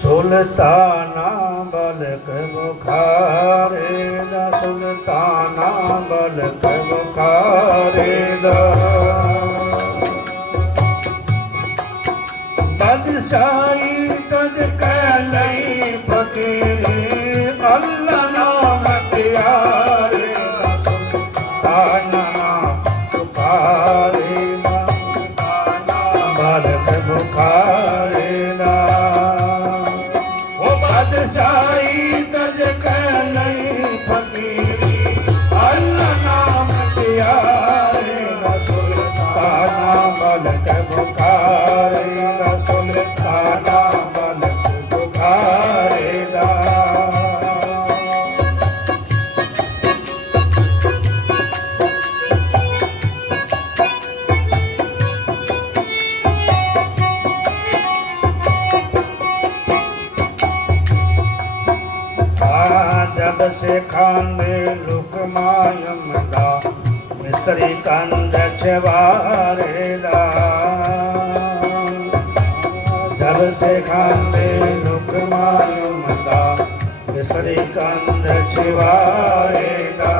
सुल्ताना बलक बुखारे दा सुल्ताना बलक बुखारे दा बादशाही तज कहलई फकीरी अल्लाह नाम प्यारे दा सुल्ताना बुखारे दा बलक बुखारे दा बादशाही तज कहलई फकीरी अल्लाह नाम प्यारे दा सुल्ताना बलक बुखारे दा सुल्ताना बलक बुखारे दा जब से खाने लुकमायम दा मिस्री कंद छवारे दा जब से खाने लुकमायम दा मिस्री कंद छवारे दा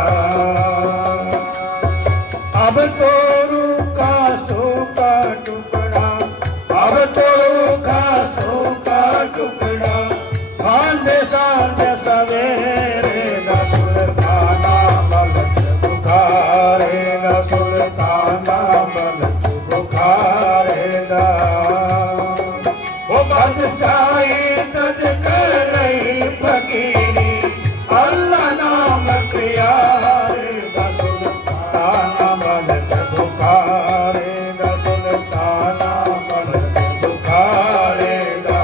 अब तो रूखा सूखा टुकड़ा अब तो रूखा सूखा टुकड़ा खांदे सांदे सवेरे दा सुल्ताना बलक बुखारे दा सुल्ताना बलक बुखारे दा वो बादशाही तज कहलई फकीरी अल्लाह नाम प्यारे दा सुल्ताना बलक बुखारे दा सुल्ताना बलक बुखारे दा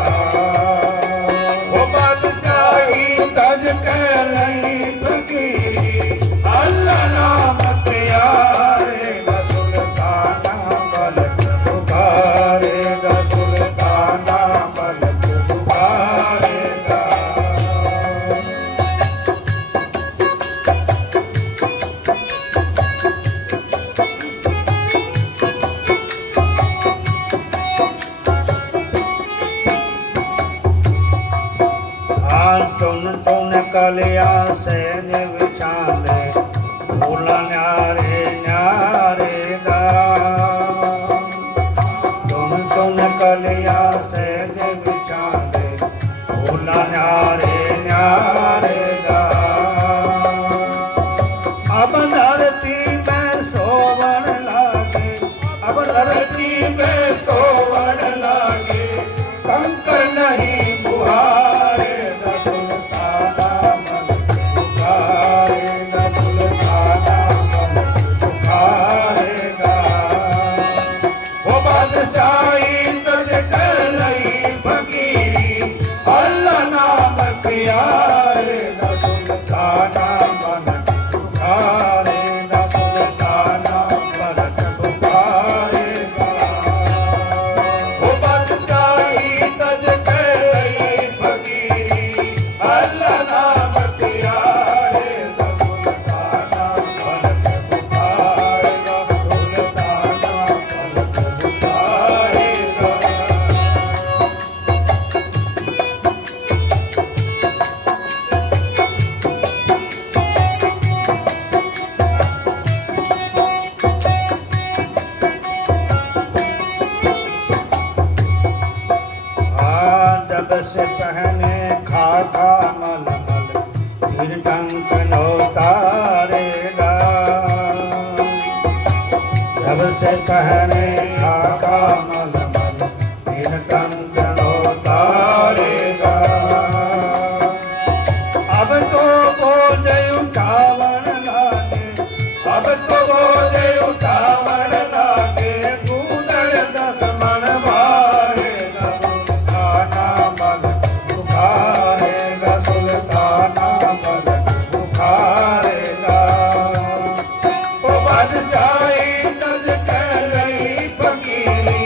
वो बादशाही तज कहलई फकीरी अल्लाह नाम प्यारे दा सुल्ताना बलक बुखारे दा सुल्ताना बलक बुखारे दा चुन चुन कलिया से विछाले फूल न्यारे न्यारे दा चुन चुन कलिया से विछाले फूल न्यारे न्यारे दा अब धरती में सोवन लागे अब धरती में सोवन लागे कंकर नहीं बुहारे दा सुल्ताना बलक बुखारे दा सुल्ताना बलक बुखारे दा वो बादशाही तज कहलई फकीरी अल्लाह नाम प्यारे दा सुल्ताना बलक बुखारे दा सुल्ताना बलक बुखारे दा वो बादशाही तज कहलई फकीरी अल्लाह नाम प्यारे दा सुल्ताना बलक बुखारे दा सुल्ताना बलक बुखारे दा जब से पहने खाका मल मल फिर टंक नौतारे दा जब से पहने खाका मल मल फिर टंक नौतारे दा अब तो बोझ उठावन लागे अब तो बोझ उठावन लागे कूदड़ 10 मन भारे दा सुल्ताना बलक बुखारे दा सुल्ताना बलक बुखारे दा ओ बादशाही तज कहलई फकीरी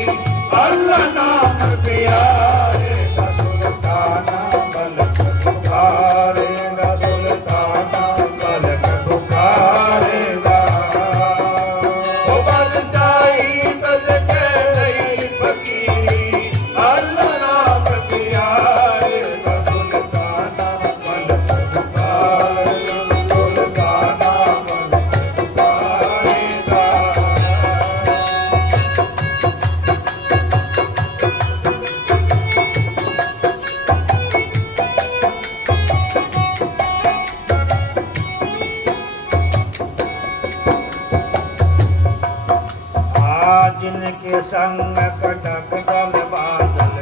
संग कटक दल बादल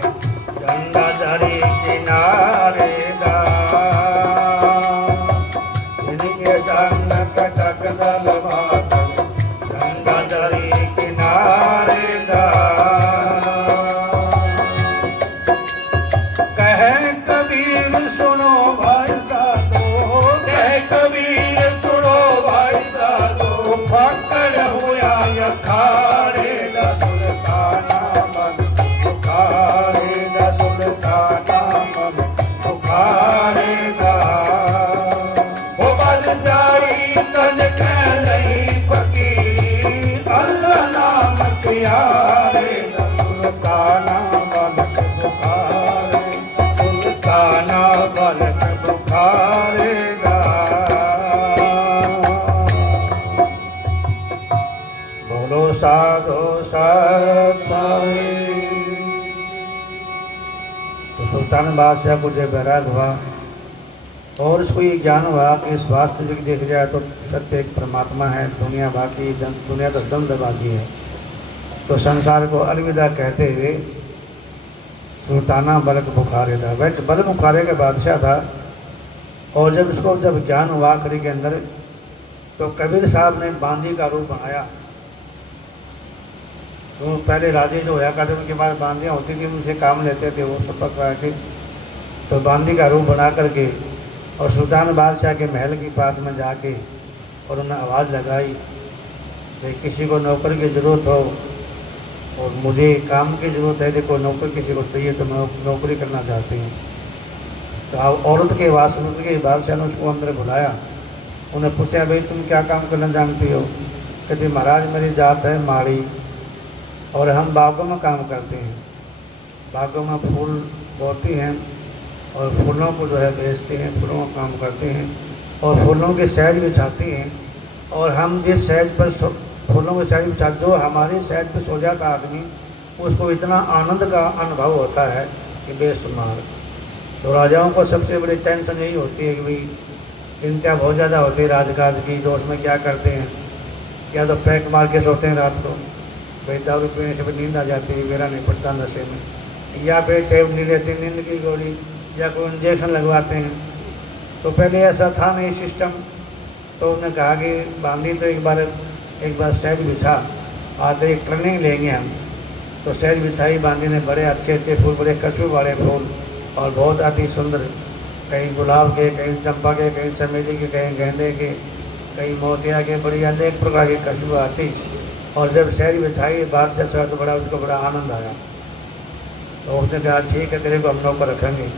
गंगा धरी किनारे इनके संग कटक दल बादल गंगा धरी किनारे कह कबीर सुनो भाई साधो, कह कबीर सुनो भाई साधो, फकर हुआ यखारे दा सुल्ताना मन पुकारे दा सुल्ताना मन पुकारे दा वो बादशाही तज कह नहीं फकीर अल्लाह नाम प्यारे दा सुल्ताना मन पुकारे सुल्ताना मन पुकारे दा। बोलो साधो सत साई। तो सुल्तान बादशाह को जब बैराग हुआ और उसको ये ज्ञान हुआ कि इस वास्तविक देख जाए तो सत्य एक परमात्मा है, दुनिया बाकी दुनिया तो दंदबाजी है, तो संसार को अलविदा कहते हुए सुल्ताना बल्क बुखारे था। वह बल्क बुखारे का बादशाह था। और जब इसको जब ज्ञान हुआ आखिरी के अंदर, तो कबीर साहब ने बांदी का रूप बनाया। तो पहले राजे जो होया करते उनके पास बांदियाँ होती थी, उनसे काम लेते थे वो सब पकड़ा के, तो बांदी का रूप बना करके और सुल्तान बादशाह के महल के पास में जाके और उन्हें आवाज़ लगाई कि किसी को नौकर की ज़रूरत हो और मुझे काम की ज़रूरत है, देखो नौकर किसी को चाहिए तो मैं नौकरी करना चाहती हूँ। तो औरत के आवाज़ सुन के बादशाह ने उसको अंदर बुलाया। उन्हें पूछा भाई तुम क्या काम करना जानती हो? कहती महाराज मेरी जात है माड़ी और हम बागों में काम करते हैं, बागों में फूल बोती हैं और फूलों को जो है बेचते हैं, फूलों का काम करते हैं और फूलों के सहज बिछाते हैं। और हम जिस सहज पर फूलों के सहज बिछा जो हमारी सहज पर सो जाता आदमी उसको इतना आनंद का अनुभव होता है कि बेशुमार। तो राजाओं को सबसे बड़ी टेंशन यही होती है कि भाई चिंता बहुत ज़्यादा होती है राजकाज की। तो उसमें क्या करते हैं, या तो पैक मार के सोते हैं रात को, भाई दारू पीने से भी नींद आ जाती है, मेरा नहीं पड़ता नशे में, या फिर टेब नहीं रहती नींद की गोली, या कोई इंजेक्शन लगवाते हैं। तो पहले ऐसा था नहीं सिस्टम। तो उन्होंने कहा कि बांदी तो एक बार सहज बिछा, आज एक ट्रेनिंग लेंगे हम। तो सहज बिछाई बांदी ने, बड़े अच्छे अच्छे फूल, बड़े खुशबू वाले फूल और बहुत अति सुंदर, कहीं गुलाब के, कहीं चंपा के, कहीं चमेली के, कहीं गेंदे के, कहीं मोतिया के, बड़ी अनेक प्रकार की खुशबू आती। और जब सहज बिछाई बादशाह सोया तो उसको बड़ा आनंद आया। तो उसने कहा ठीक है तेरे को हम नौकर रखेंगे,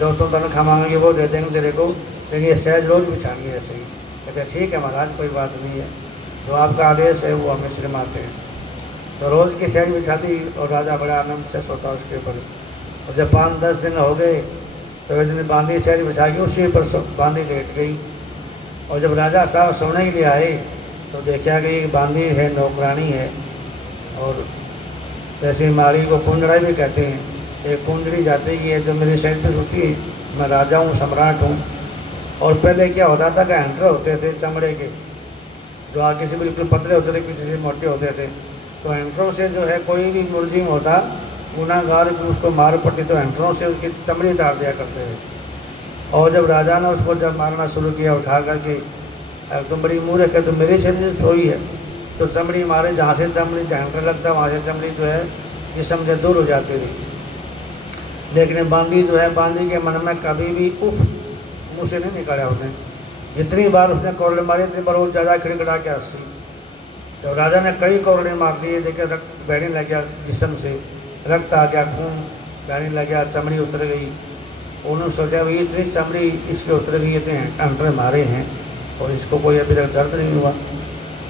जो तुम तनख्वाह मांगेंगे वो दे देंगे तेरे को, लेकिन ये सहज रोज बिछाएंगे ऐसे ही। कहते ठीक है महाराज कोई बात नहीं है, जो आपका आदेश है वो हमें श्रीमाते हैं। तो रोज़ की सहज बिछाती और राजा बड़ा आनंद से सोता उसके ऊपर। और जब 5-10 दिन हो गए तो एक दिन बांदी सहज बिछा के उसी पर बांदी लेट गई। और जब राजा साहब सोने के लिए आए तो देखा कि बांदी है, नौकरानी है। और जैसे मारी को कुंडड़ा भी कहते हैं, एक कुंडड़ी जाती है जो मेरी सहज पर सोती है, मैं राजा हूँ, सम्राट हूँ। और पहले क्या होता था कि हैंडर होते थे चमड़े के, जो आगे से बिल्कुल पतले होते थे, पीछे से मोटे होते थे। तो हैंडरों से जो है कोई भी मुलजिम होता गुनाहगार को उसको मार पड़ती तो हैंडरों से उसकी चमड़ी उतार दिया करते थे। और जब राजा ने उसको जब मारना शुरू किया उठा करके, तुम बड़ी मूर्ख है, तो मेरी शरीर से सोई है, तो चमड़ी मारे, जहाँ से चमड़ी हैंडर लगता वहाँ से चमड़ी जो है जिस्म से दूर हो जाती थी। लेकिन बांदी जो है, बांदी के मन में कभी भी उफ मुँह से नहीं निकाला उसने। जितनी बार उसने कौरड़े मारे इतनी बार वो ज़्यादा खिड़खड़ा के हंसी। जब राजा ने कई कौरड़े मार दिए, देखे रक्त बहने लग गया, जिस्म से रक्त आ गया, खून बहने लग गया, चमड़ी उतर गई। उन्होंने सोचा भाई इतनी चमड़ी इसके उतर गई, इतने हैंडर मारे हैं और इसको कोई अभी तक दर्द नहीं हुआ।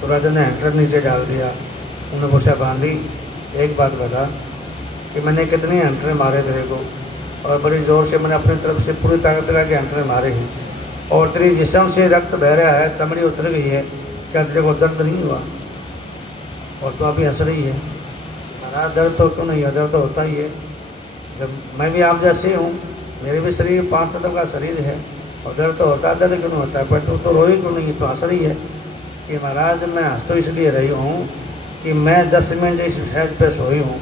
तो राजा ने हैंडर नीचे डाल दिया। उन्होंने पूछा बांदी एक बात बता कि मैंने कितने हैंडर मारे तेरे को, और बड़ी ज़ोर से मैंने अपनी तरफ से पूरी ताकत लगा के हैंडर मारे हैं, और तेरी जिस्म से रक्त बह रहा है, चमड़ी उतर गई है, क्या तेरे को दर्द नहीं हुआ? और तो अभी हंस रही है। महाराज दर्द तो क्यों नहीं है, दर्द तो होता ही है, जब मैं भी आप जैसे हूँ, मेरे भी शरीर 5 तत्व का शरीर है और दर्द तो होता है, दर्द क्यों नहीं होता है? पर तू तो रोई क्यों नहीं, तो हंस रही है कि महाराज मैं हंस तो इसलिए रही हूँ कि मैं 10 मिनट इस सहज पे सोई हूँ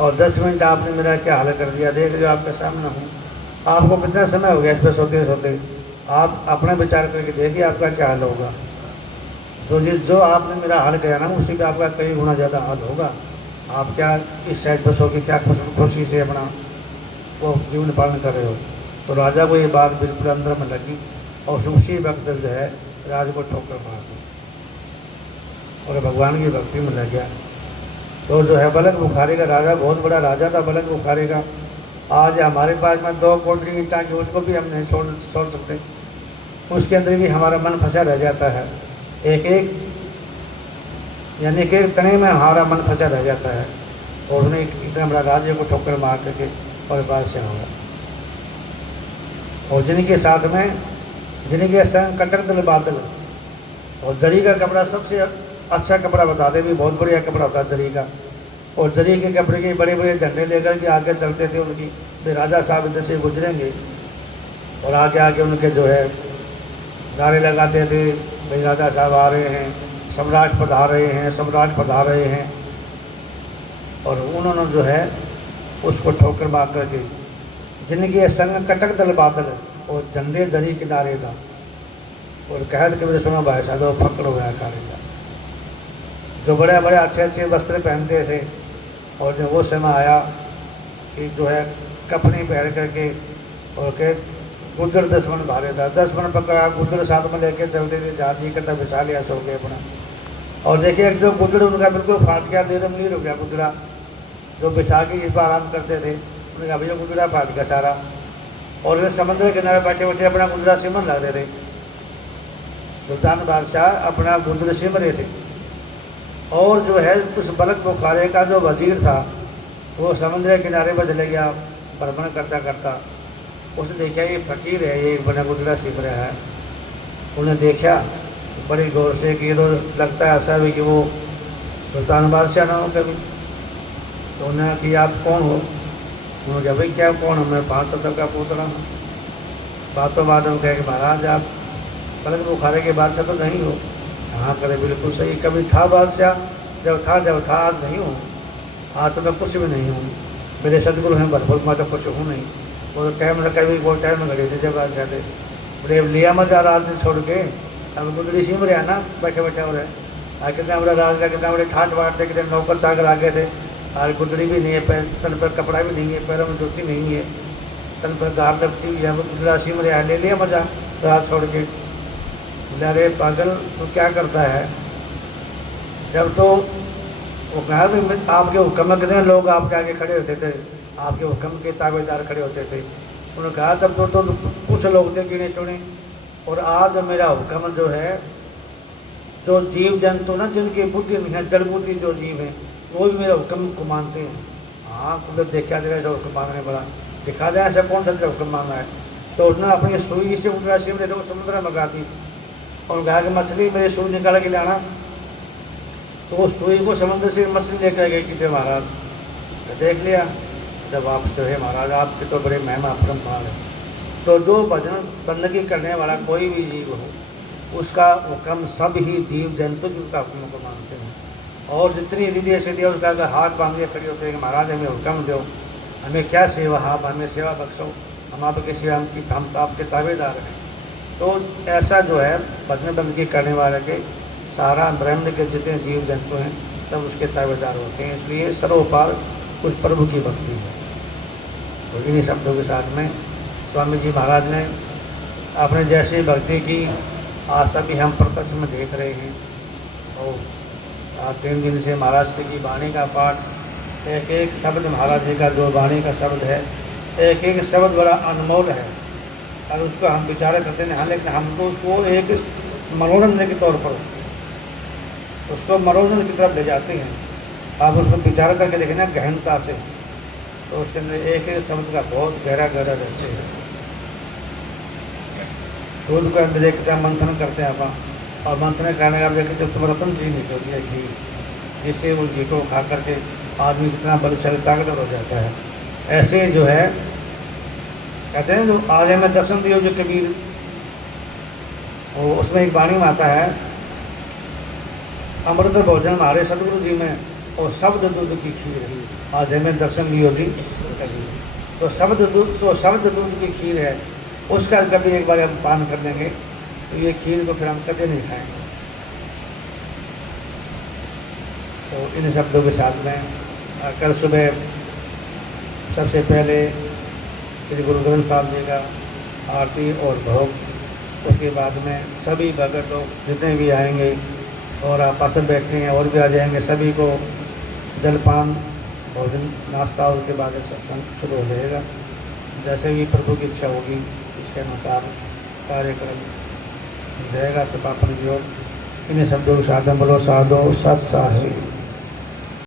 और 10 मिनट आपने मेरा क्या हाल कर दिया, देख लो आपके सामने हूँ। आपको कितना समय हो गया इस पर सोते सोते, आप अपना विचार करके देखिए आपका क्या हाल होगा। जो आपने मेरा हाल किया ना, उसी का आपका कई गुना ज़्यादा हाल होगा। आप क्या इस साइड पर सो के क्या खुशी से अपना वो जीवन पालन कर रहे हो। तो राजा को ये बात बिल्कुल अंदर में लगी और उसी वक्त जो है राजा को ठोकर मार दी और भगवान की भक्ति में लग गया। तो जो है बलक बुखारी का राजा, बहुत बड़ा राजा था बलक बुखारी का। आज हमारे पास में 2 कोटरी ईंटा की, उसको भी हम नहीं छोड़ सकते, उसके अंदर भी हमारा मन फंसा रह जाता है। एक एक यानी कि तने में हमारा मन फंसा रह जाता है। और उन्हें इतना बड़ा राज्य को ठोकर मार करके और बादशाह होगा। और जिनके साथ में जिनके संग कटक दल बादल, और जरी का कपड़ा सबसे अच्छा कपड़ा बताते भी, बहुत बढ़िया कपड़ा होता है जरी का। और जरी के कपड़े के बड़े बड़े झंडे लेकर के आगे चलते थे उनकी, वे राजा साहब इधर से गुजरेंगे और आगे आगे उनके जो है नारे लगाते थे, भाई राजा साहब आ रहे हैं, सम्राट पधार रहे हैं, सम्राट पधार रहे हैं। और उन्होंने जो है उसको ठोकर मार करके, जिनके संग कटक दल बादल और झंडे जरी किनारे था, और कहत के मेरे सुनो भाई साहब फकड़ हो गया कारेगा। जो बड़े बड़े अच्छे अच्छे वस्त्र पहनते थे, और जब वो समय आया कि जो है कफनी पहन करके, और के गुदर 10 मन भारे था, 10 मन पका गुदर साथ में लेके चलते थे, जहाँ जी करता बिछा लिया सो गए अपना। और देखिए एक जो गुदर उनका बिल्कुल फाट गया, देर में नहीं रुक गया गुदरा, जो बिछा के इस पर आराम करते थे, उन्होंने कहा भैया गुदरा फाट गया सारा। और वे समुद्र के किनारे बैठे बैठे अपना गुदरा सिमर लग रहे थे। सुल्तान बादशाह अपना गुदर सिमर रहे थे। और जो है उस बलक बुखारे का जो वजीर था, वो समुद्र के किनारे पर चले गया भ्रमण करता करता। उसने देखा ये फकीर है, ये बना गुदरा सिम रहा है। उन्हें देखा बड़ी गौर से कि ये तो लगता है ऐसा भी कि वो सुल्तान बादशाह ना हो कभी। तो उन्हें कि आप कौन हो? उन्होंने कहा भाई क्या कौन हो, मैं 5 तत्व का पुत्र हूँ। बातों बाद में कहे कि महाराज आप बलक बुखारे के बादशाह तो नहीं हो। हाँ करे बिल्कुल सही, कभी था बादशाह, जब था आज नहीं हूँ। आज तो मैं कुछ भी नहीं हूँ, मेरे सदगुरु हैं भरपूर, मैं तो कुछ हूँ नहीं। वो टाइम में कभी वो टाइम में घड़ी थे जब बादशाह थे, बड़े लिया मजा रात दिन छोड़ के। अब गुदरी सिम रहा ना बैठे बैठे हो रहे। कितना बड़ा राज का, कितना बड़े ठाट बाट थे, कितने नौकर चाकर आगे थे। और गुदरी भी नहीं है, पैर तन पर कपड़ा भी नहीं है, पैरों में जूती नहीं है, तन पर गार लपटी हुई है, वो गुदरा सिम रहा, ले लिया मजा रात छोड़ के। अरे पागल तो क्या करता है। जब तो वो कहा भी आपके हुक्म में कितने लोग आपके आगे खड़े होते थे, आपके हुक्म के ताबेदार खड़े होते थे। उन्होंने कहा तब तो कुछ लोग थे गिने चुने, और आज मेरा हुक्म जो है, जो जीव जंतु ना जिनकी बुद्धि नहीं है, जड़ बुद्धि जो जीव है, वो भी मेरा हुक्म को मानते हैं। हाँ कुछ देखा दे रहा हुक्म मांगने बड़ा दिखा देना ऐसा कौन सा हुक्म मांगा है। तो उसने अपनी सुई से उठा सिम रहे थे, वो समुद्र में लगा दी और कहा कि मछली मेरी सुई निकाल के लाना। तो वो सुई को समुद्र से मछली लेकर गए कि थे महाराज। तो देख लिया जब आप जो है महाराज आपके तो बड़े महिमा अपरंपार है। तो जो भजन बंदगी करने वाला कोई भी जीव हो, उसका हुक्म सब ही जीव जंतु जिनका हुक्म को मानते हैं। और जितनी रिधि सिद्धि है उसका अगर हाथ बांध के खड़े होते हैं कि महाराज हमें हुक्म दो, हमें क्या सेवा, आप हमें सेवा बख्शो, हम आपकी सेवा हम आपके ताबेदार हैं। तो ऐसा जो है भजन बंदगी करने वाले के सारा ब्रह्मांड के जितने जीव जंतु हैं सब उसके ताबेदार होते हैं। इसलिए सर्वोपार उस प्रभु की भक्ति है। तो इन्हीं शब्दों के साथ में स्वामी जी महाराज ने अपने जैसी भक्ति की आशा भी हम प्रत्यक्ष में देख रहे हैं। और आज 3 दिन से महाराज जी की वाणी का पाठ, एक एक शब्द महाराज जी का जो वाणी का शब्द है, एक एक शब्द बड़ा अनमोल है और उसको हम विचार करते हैं। लेकिन हम तो उसको एक मनोरंजन के तौर पर उसको मनोरंजन की तरफ ले जाते हैं। आप उसको विचार करके देखें ना गहनता से, तो उसके अंदर एक एक शब्द का बहुत गहरा गहरा रहस्य है। तो उनको अंदर एक मंथन करते हैं आप, और मंथन करने का देखिए सबसे रतन जी निकलती है घी, जिससे उस घी को खा करके आदमी कितना बलशाली ताकतवर हो जाता है। ऐसे जो है कहते हैं जो आगे में दर्शन दियो जो कबीर, वो उसमें एक वाणी में आता है अमृत भोजन हमारे सदगुरु जी में, और शब्द दूध की खीर है। आज हमें दर्शन दियो जी कभी, तो शब्द दूध की खीर है, उसका कभी एक बार हम पान कर लेंगे तो ये खीर को फिर हम कभी नहीं खाएंगे। तो इन शब्दों के साथ में कल सुबह सबसे पहले श्री गुरु ग्रंथ साहब जी का आरती और भोग, उसके बाद में सभी भगत लोग जितने भी आएंगे और आपस में बैठे हैं और भी आ जाएंगे, सभी को जलपान भोजन नाश्ता, उसके बाद सत्संग शुरू हो जाएगा। जैसे भी प्रभु की इच्छा होगी उसके अनुसार कार्यक्रम रहेगा समापन की ओर। इन्हीं शब्दों के साथ हम बोलो साधो सत साहिब।